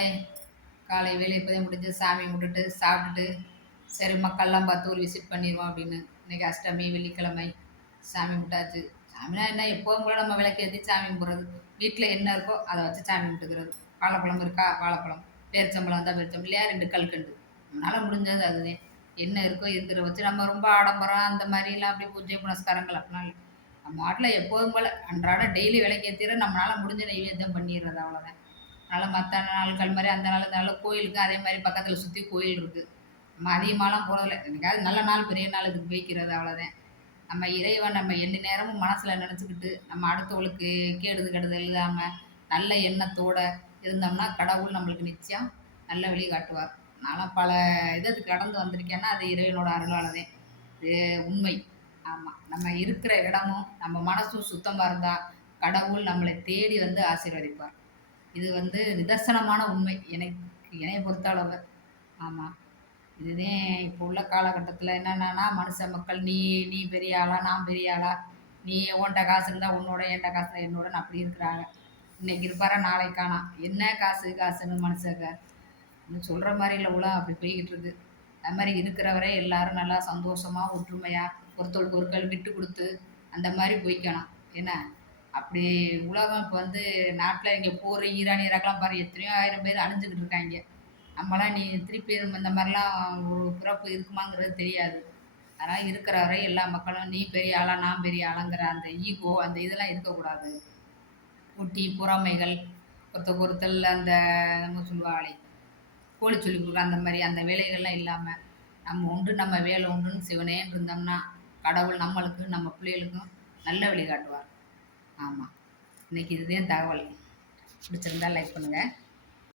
மக்களே, காலை வேலை இப்போதான் முடிஞ்சு சாமி கும்பிட்டுட்டு சாப்பிட்டுட்டு சரி மக்கள்லாம் பார்த்து ஒரு விசிட் பண்ணிடுவோம் அப்படின்னு. இன்னைக்கு அஷ்டமி வெள்ளிக்கிழமை சாமி கும்பிட்டாச்சு. சாமினா என்ன எப்போதும் கூட நம்ம விளக்கேற்றி சாமி கும்பிட்றது. வீட்டில் என்ன இருக்கோ அதை வச்சு சாமி கும்பிட்டுக்கிறது. வாழைப்பழம் இருக்கா வாழைப்பழம், பேரிச்சம்பழம் வந்தால் பேரிச்சம்பழம், இல்லையா 2 கல்கண்டு. நம்மளால் முடிஞ்சது அதுதான். என்ன இருக்கோ இருக்கிற வச்சு நம்ம ரொம்ப ஆடம்பரம் அந்த மாதிரிலாம் அப்படி பூஜை புனஸ்காரங்கள் அப்படிலாம் இல்லை. நம்ம நாட்டில் எப்போதும் போல் அன்றாட டெய்லி விளக்கேற்றிட நம்மளால் முடிஞ்ச நைவேத்தியம் பண்ணிடுறது அவ்வளோதான். அதனால் மற்ற நாட்கள் மாதிரி அந்த நாள் இந்த நாள் கோயிலுக்கு அதே மாதிரி பக்கத்தில் சுற்றி கோயில் இருக்குது. நம்ம அதிகமாகலாம் போகிறதில்ல. என்னைக்காவது நல்ல நாள் பெரிய நாள் இதுக்கு போய்க்கிறது அவ்வளோதான். நம்ம இறைவன் நம்ம எந்த நேரமும் மனசில் நினச்சிக்கிட்டு நம்ம அடுத்தவங்களுக்கு கெடுதல் இல்லாமல் நல்ல எண்ணத்தோட இருந்தோம்னா கடவுள் நம்மளுக்கு நிச்சயம் நல்ல வழி காட்டுவார். நான்லாம் பல இதுக்கு கடந்து வந்திருக்கேன்னா அது இறைவனோட அருளால் தான். இது உண்மை. ஆமாம், நம்ம இருக்கிற இடமும் நம்ம மனசும் சுத்தமாக இருந்தால் கடவுள் நம்மளை தேடி வந்து ஆசீர்வதிப்பார். இது வந்து நிதர்சனமான உண்மை என்னைய பொறுத்தளவு. ஆமாம், இதுதான் இப்போ உள்ள காலகட்டத்தில் என்னென்னா மனுஷ மக்கள் நீ நீ பெரிய ஆளா நான் பெரிய ஆளா, நீ உன்கிட்ட காசு இருந்தால் உன்னோட என்கிட்ட காசு தான் என்னோடன்னு அப்படி இருக்கிறாங்க. இன்னைக்கு இருப்பார நாளைக்கு காணாம். என்ன காசு காசுன்னு மனுஷங்க இன்னும் சொல்கிற மாதிரி இல்லை, உலகம் அப்படி போய்கிட்டு இருக்கு. அது மாதிரி இருக்கிறவரை எல்லாரும் நல்லா சந்தோஷமாக ஒற்றுமையாக ஒருத்தருக்கு ஒருத்தர் விட்டு கொடுத்து அந்த மாதிரி போய்க்கணும். என்ன அப்படி உலகம் இப்போ வந்து நாட்டில் இங்கே போர் ஈரான் ஈராக்லாம் பாரு எத்தனையோ ஆயிரம் பேர் அழிஞ்சுக்கிட்டு இருக்காங்க. நம்மளாம் நீ திருப்பி இந்த மாதிரிலாம் ஒரு பிறப்பு இருக்குமாங்கிறது தெரியாது. அதனால் இருக்கிற வரை எல்லா மக்களும் நீ பெரிய ஆளா நான் பெரிய ஆளாங்கிற அந்த ஈகோ அந்த இதெல்லாம் இருக்கக்கூடாது. போட்டி பொறாமைகள் ஒருத்தருக்கு ஒருத்தர் அந்த நம்ம சொல்லுவாங்களே கோழி சொல்லி கொடுக்குற அந்த மாதிரி அந்த வேலைகள்லாம் இல்லாமல் நம்ம உண்டு நம்ம வேலை உண்டுன்னு சிவனேன்னு இருந்தோம்னா கடவுள் நம்மளுக்கும் நம்ம பிள்ளைகளுக்கும் நல்ல வழி காட்டுவார். ஆமாம், இன்றைக்கி இதுதான் தகவல். பிடிச்சிருந்தா லைக் பண்ணுங்கள்.